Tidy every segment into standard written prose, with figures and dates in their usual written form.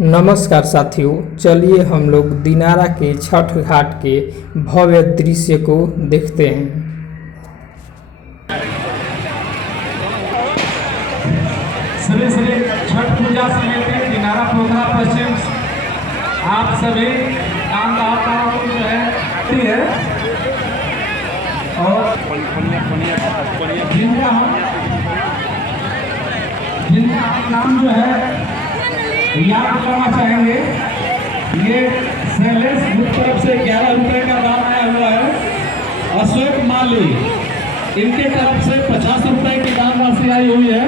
नमस्कार साथियों, चलिए हम लोग दिनारा के छठ घाट के भव्य दृश्य को देखते हैं। श्री श्री छठ पूजा समिति दिनारा पोखरा पश्चिम आप सभी दानदाताओं को जो है और जिनका नाम जो है याद करना चाहेंगे। ये शैलेश ग्रुप तरफ से 11 रुपए का दान आया हुआ है। अशोक माली इनके तरफ से 50 रुपए की दान राशि आई हुई है।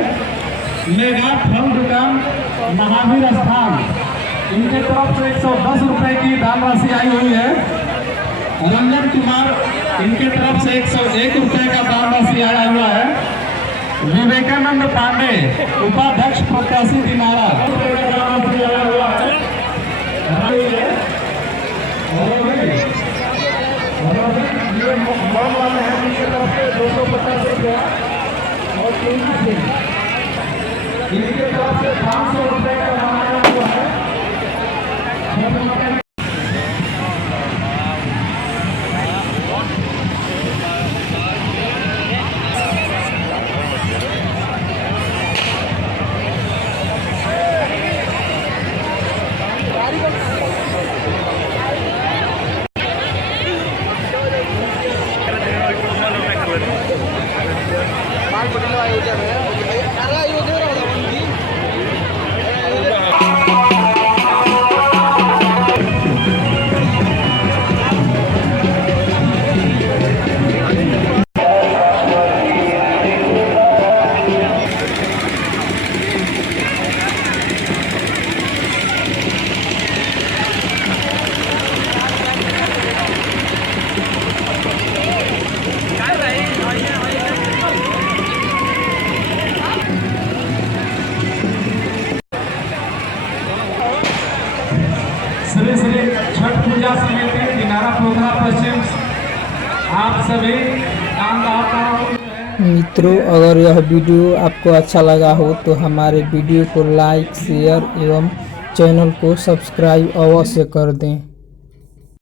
मेगा फल दुकान महावीर स्थान इनके तरफ से 110 रुपए की दान राशि आई हुई है। रंजन कुमार इनके तरफ से 101 रुपए का दान राशि आया हुआ है। विवेकानंद पांडे उपाध्यक्ष प्रत्याशी दिनारा इनके तरफ से 500 रुपए का दान आया हुआ है। श्री श्री छठ पूजा समिति दिनारा पोखरा पश्चिम आप सभी दानदाताओं। मित्रों, अगर यह वीडियो आपको अच्छा लगा हो तो हमारे वीडियो को लाइक, शेयर एवं चैनल को सब्सक्राइब अवश्य कर दें।